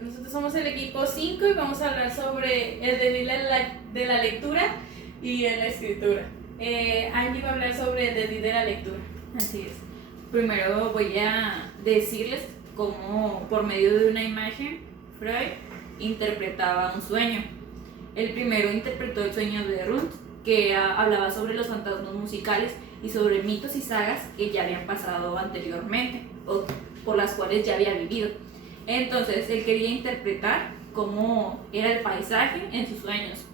Nosotros somos el equipo 5 y vamos a hablar sobre el desliz de la lectura y en la escritura. Angie va a hablar sobre el desliz de la lectura. Así es. Primero voy a decirles cómo, por medio de una imagen, Freud interpretaba un sueño. El primero interpretó el sueño de Rund, que hablaba sobre los fantasmas musicales y sobre mitos y sagas que ya habían pasado anteriormente o por las cuales ya había vivido. Entonces él quería interpretar cómo era el paisaje en sus sueños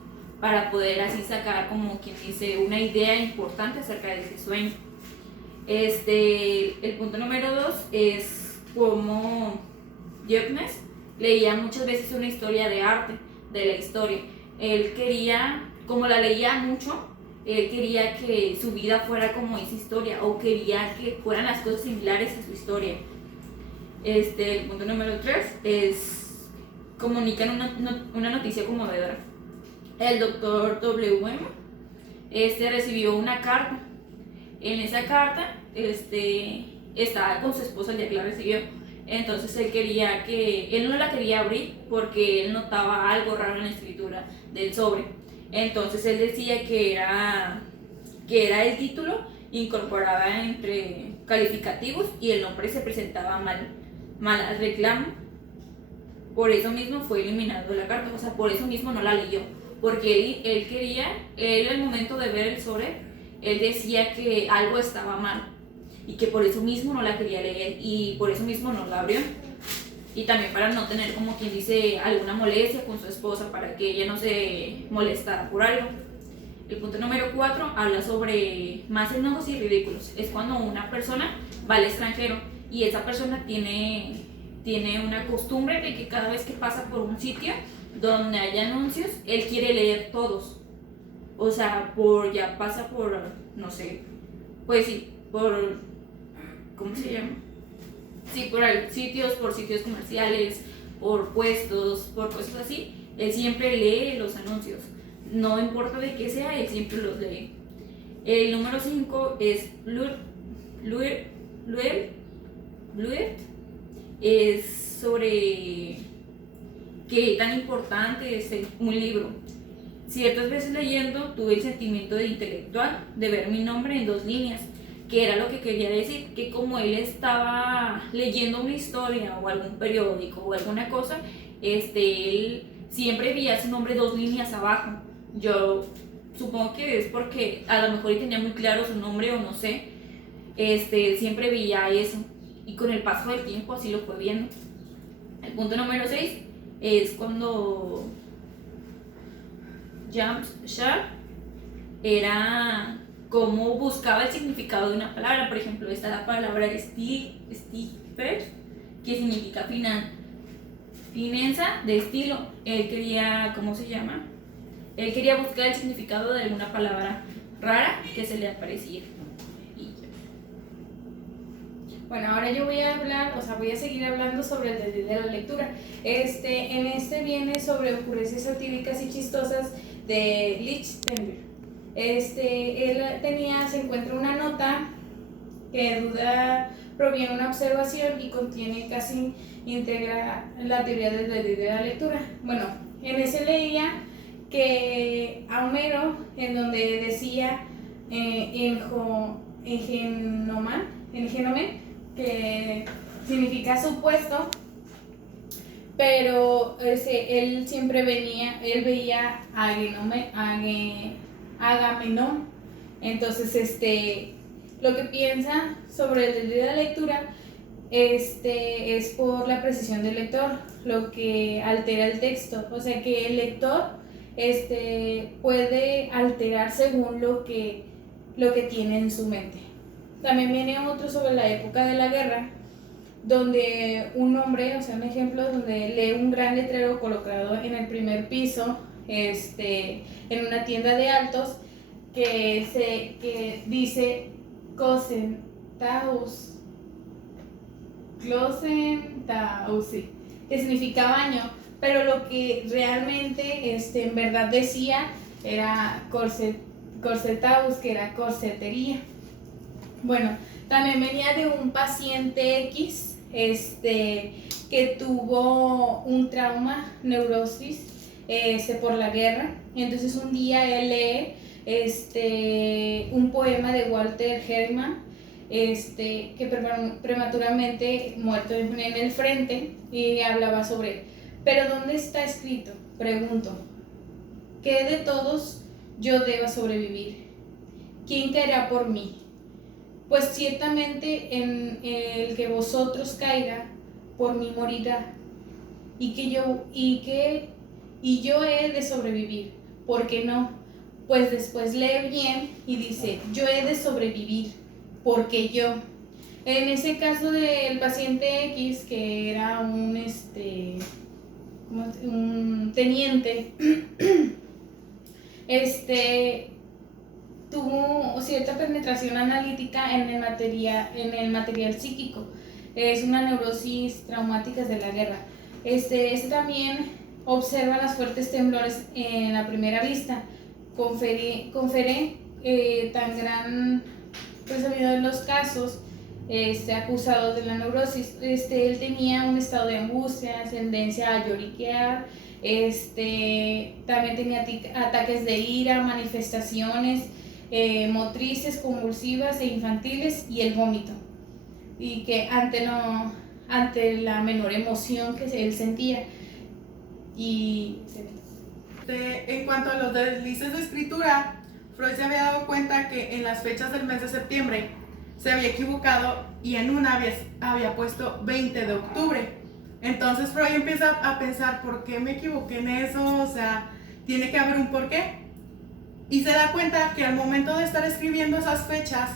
para poder así sacar, como quien dice, una idea importante acerca de ese sueño. El punto número 2 es cómo Diogenes leía muchas veces una historia de arte, de la historia. Él quería, como la leía mucho, él quería que su vida fuera como esa historia, o quería que fueran las cosas similares a su historia. El punto número 3 es comunican una noticia conmovedora. El doctor W.M. Recibió una carta. En esa carta estaba con su esposa el día que la recibió. Entonces él no la quería abrir porque él notaba algo raro en la escritura del sobre. Entonces él decía que era el título, incorporaba entre calificativos y el nombre se presentaba mal al reclamo. Por eso mismo fue eliminado la carta, o sea, por eso mismo no la leyó, porque él al momento de ver el sobre, él decía que algo estaba mal y que por eso mismo no la quería leer y por eso mismo no la abrió. Y también para no tener, como quien dice, alguna molestia con su esposa, para que ella no se molestara por algo. El punto número 4 habla sobre más enojos y ridículos. Es cuando una persona va al extranjero y esa persona tiene una costumbre de que cada vez que pasa por un sitio donde hay anuncios, él quiere leer todos. O sea, ya pasa por, no sé, pues sí, ¿cómo se llama? Sí, por sitios comerciales, por puestos, por cosas así. Él siempre lee los anuncios. No importa de qué sea, él siempre los lee. El número 5 es Bluert. Es sobre qué tan importante es un libro. Ciertas veces leyendo tuve el sentimiento de intelectual de ver mi nombre en 2 líneas, que era lo que quería decir, que como él estaba leyendo una historia o algún periódico o alguna cosa, él siempre veía su nombre 2 líneas abajo. Yo supongo que es porque a lo mejor él tenía muy claro su nombre o no sé, él siempre veía eso y con el paso del tiempo así lo fue viendo. El punto número 6 es cuando James Sharp era cómo buscaba el significado de una palabra. Por ejemplo, está la palabra stiffer, que significa finanza de estilo. Él quería, ¿cómo se llama? Él quería buscar el significado de alguna palabra rara que se le aparecía. Bueno, ahora yo voy a hablar, voy a seguir hablando sobre el desliz de la lectura. Viene sobre ocurrencias satíricas y chistosas de Lichtenberg. Se encuentra una nota que proviene de una observación y contiene casi íntegra la teoría del desliz de la lectura. Bueno, en ese leía que a Homero, en donde decía en Genome, que significa supuesto, pero él siempre veía a Agamenón. Entonces, lo que piensa sobre el desliz de la lectura es por la precisión del lector, lo que altera el texto. O sea, que el lector puede alterar según lo que tiene en su mente. También viene otro sobre la época de la guerra, donde un hombre, un ejemplo, donde lee un gran letrero colocado en el primer piso, en una tienda de altos, que dice Closentaus, sí, que significa baño, pero lo que realmente en verdad decía era Corsetaus, que era corsetería. Bueno, también venía de un paciente X, que tuvo un trauma, neurosis, por la guerra. Entonces un día él lee un poema de Walter Herrmann, que prematuramente muerto en el frente, y hablaba sobre, pero ¿dónde está escrito? Pregunto, ¿qué de todos yo deba sobrevivir? ¿Quién caerá por mí? Pues ciertamente en el que vosotros caiga, por mí morirá, y yo he de sobrevivir. ¿Por qué no? Pues después lee bien y dice, yo he de sobrevivir, porque yo. En ese caso del paciente X, que era un teniente, tuvo cierta penetración analítica en el material psíquico. Es una neurosis traumática de la guerra. Este también observa las fuertes temblores en la primera vista. Confiere tan gran sabido de los casos acusados de la neurosis. Él tenía un estado de angustia, tendencia a lloriquear, también tenía ataques de ira, manifestaciones motrices, convulsivas e infantiles, y el vómito, y que ante la menor emoción que él sentía. En cuanto a los deslices de escritura, Freud se había dado cuenta que en las fechas del mes de septiembre se había equivocado y en una había puesto 20 de octubre. Entonces Freud empieza a pensar, ¿por qué me equivoqué en eso? O sea, tiene que haber un porqué. Y se da cuenta que al momento de estar escribiendo esas fechas,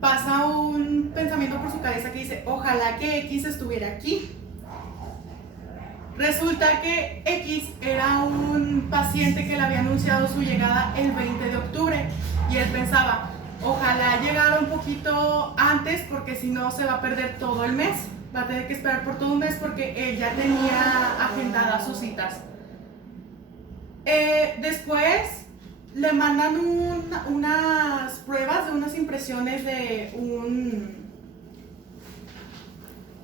pasa un pensamiento por su cabeza que dice, ojalá que X estuviera aquí. Resulta que X era un paciente que le había anunciado su llegada el 20 de octubre y él pensaba, ojalá llegara un poquito antes porque si no se va a perder todo el mes, va a tener que esperar por todo un mes porque él ya tenía agendadas sus citas. Después le mandan unas pruebas de unas impresiones de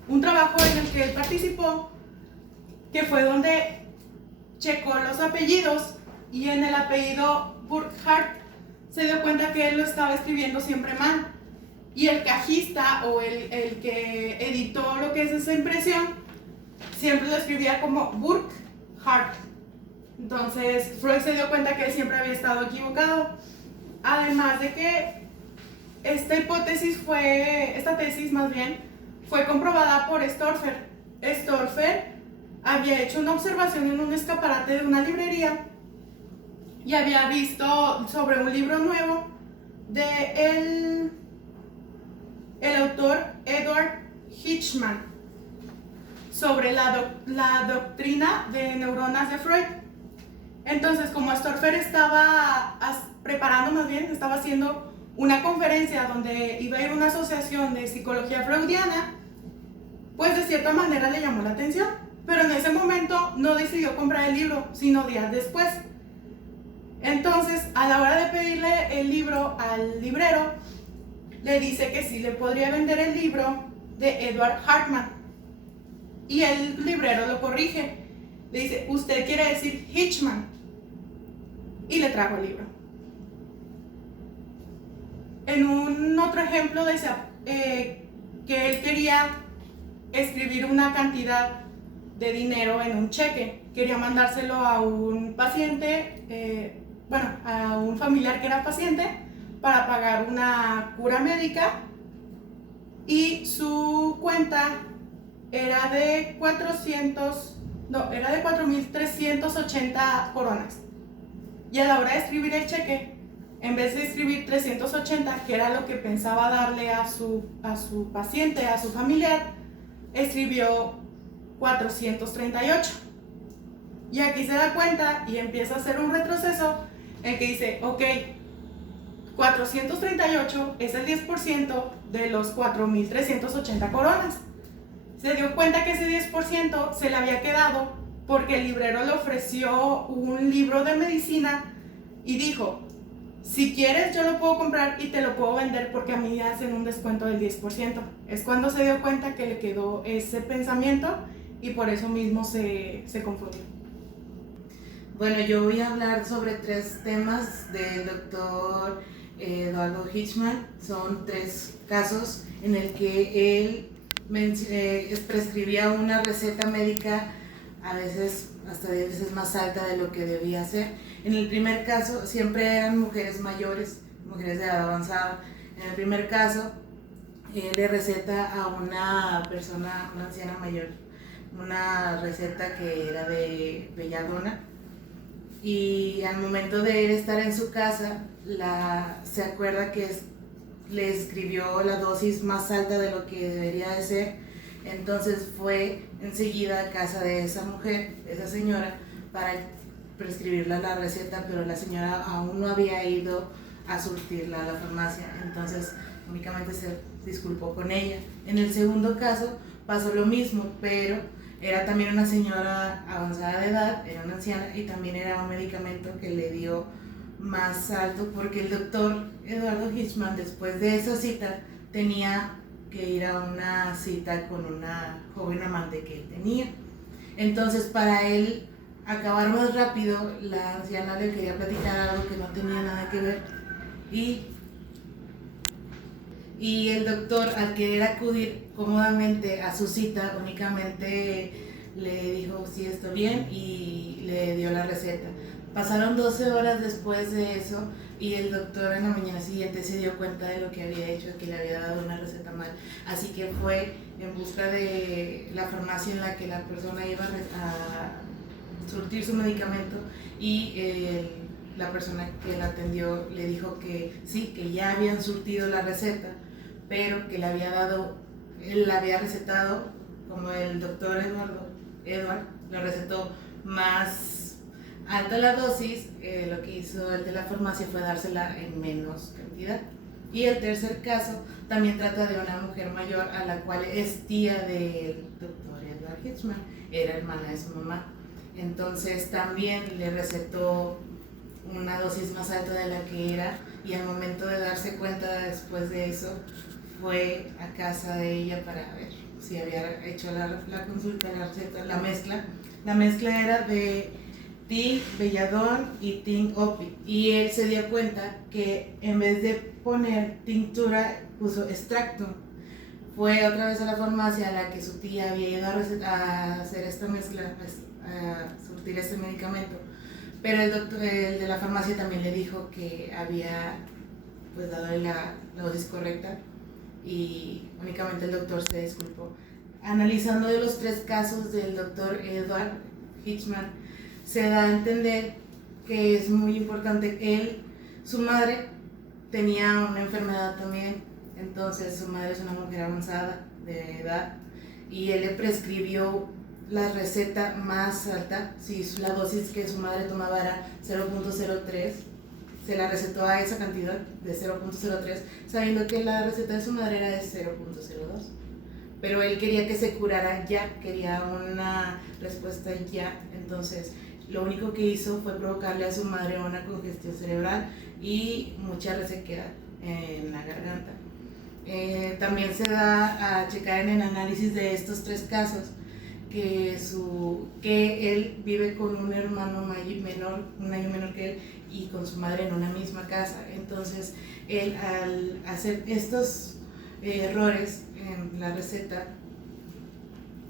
un trabajo en el que él participó, que fue donde checó los apellidos, y en el apellido Burkhardt se dio cuenta que él lo estaba escribiendo siempre mal, y el cajista o el que editó lo que es esa impresión siempre lo escribía como Burkhardt. Entonces Freud se dio cuenta que él siempre había estado equivocado, además de que esta tesis más bien fue comprobada por Storfer. Storfer había hecho una observación en un escaparate de una librería y había visto sobre un libro nuevo de el autor Edward Hitchman sobre la doctrina de neuronas de Freud. Entonces, como Storfer estaba haciendo una conferencia donde iba a ir una asociación de psicología freudiana, pues de cierta manera le llamó la atención. Pero en ese momento no decidió comprar el libro, sino días después. Entonces, a la hora de pedirle el libro al librero, le dice que sí le podría vender el libro de Edward Hartman. Y el librero lo corrige. Le dice, usted quiere decir Hitchman. Y le trajo el libro. En un otro ejemplo decía que él quería escribir una cantidad de dinero en un cheque, quería mandárselo a un paciente, a un familiar que era paciente, para pagar una cura médica, y su cuenta era de 4.380 coronas, y a la hora de escribir el cheque, en vez de escribir 380, que era lo que pensaba darle a su paciente, a su familiar, escribió 438. Y aquí se da cuenta y empieza a hacer un retroceso en que dice, ok, 438 es el 10% de los 4.380 coronas. Se dio cuenta que ese 10% se le había quedado porque el librero le ofreció un libro de medicina y dijo, si quieres yo lo puedo comprar y te lo puedo vender porque a mí me hacen un descuento del 10%. Es cuando se dio cuenta que le quedó ese pensamiento y por eso mismo se confundió. Bueno, yo voy a hablar sobre 3 temas del doctor Eduardo Hitchman. Son 3 casos en el que él prescribía una receta médica a veces hasta 10 veces más alta de lo que debía ser. En el primer caso siempre eran mujeres mayores, mujeres de edad avanzada. En el primer caso le receta a una persona, una anciana mayor, una receta que era de belladona, y al momento de él estar en su casa se acuerda que le escribió la dosis más alta de lo que debería de ser. Entonces fue enseguida a casa de esa mujer, esa señora, para prescribirle la receta, pero la señora aún no había ido a surtirla a la farmacia, entonces únicamente se disculpó con ella. En el segundo caso pasó lo mismo, pero era también una señora avanzada de edad, era una anciana, y también era un medicamento que le dio más alto porque el doctor Eduardo Hitchman, después de esa cita, tenía que ir a una cita con una joven amante que él tenía. Entonces, para él acabar más rápido, la anciana le quería platicar algo que no tenía nada que ver, y el doctor, al querer acudir cómodamente a su cita, únicamente le dijo sí, está bien, y le dio la receta. Pasaron 12 horas después de eso y el doctor en la mañana siguiente se dio cuenta de lo que había hecho, que le había dado una receta mal. Así que fue en busca de la farmacia en la que la persona iba a surtir su medicamento, y la persona que la atendió le dijo que sí, que ya habían surtido la receta, pero que él la había recetado, como el doctor Edward le recetó más alta la dosis, lo que hizo el de la farmacia fue dársela en menos cantidad. Y el tercer caso también trata de una mujer mayor a la cual es tía del doctor Edward Hitchman, era hermana de su mamá. Entonces también le recetó una dosis más alta de la que era, y al momento de darse cuenta después de eso fue a casa de ella para ver si había hecho la consulta, la receta, la mezcla. La mezcla era de Ting, Belladón y Ting Opi, y él se dio cuenta que en vez de poner tintura puso extracto. Fue otra vez a la farmacia a la que su tía había ido a hacer esta mezcla, a surtir este medicamento, pero el de la farmacia también le dijo que había pues dado la dosis correcta, y únicamente el doctor se disculpó. Analizando de los 3 casos del doctor Edward Hitchman, se da a entender que es muy importante. Su madre tenía una enfermedad también, entonces su madre es una mujer avanzada de edad, y él le prescribió la receta más alta. Si la dosis que su madre tomaba era 0.03, se la recetó a esa cantidad de 0.03, sabiendo que la receta de su madre era de 0.02. Pero él quería que se curara ya, quería una respuesta ya. Entonces, lo único que hizo fue provocarle a su madre una congestión cerebral y mucha resequedad en la garganta. También se da a checar en el análisis de estos 3 casos que él vive con un hermano menor, un año menor que él, y con su madre en una misma casa. Entonces, él, al hacer estos errores en la receta,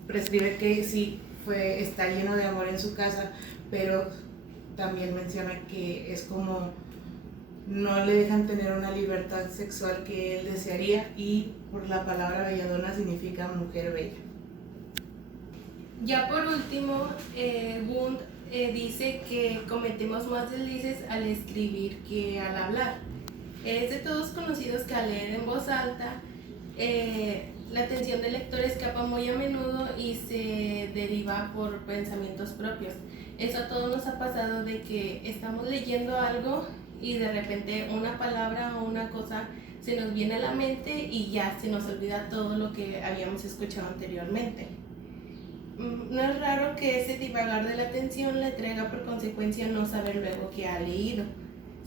prescribe que sí, está lleno de amor en su casa, pero también menciona que es como no le dejan tener una libertad sexual que él desearía, y por la palabra belladona significa mujer bella. Ya por último, Wundt dice que cometemos más deslices al escribir que al hablar. Es de todos conocidos que al leer en voz alta, la atención del lector escapa muy a menudo y se deriva por pensamientos propios. Eso a todos nos ha pasado, de que estamos leyendo algo y de repente una palabra o una cosa se nos viene a la mente y ya se nos olvida todo lo que habíamos escuchado anteriormente. No es raro que ese divagar de la atención le traiga por consecuencia no saber luego qué ha leído.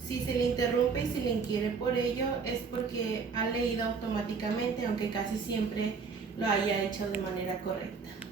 Si se le interrumpe y se le inquiere por ello, es porque ha leído automáticamente, aunque casi siempre lo haya hecho de manera correcta.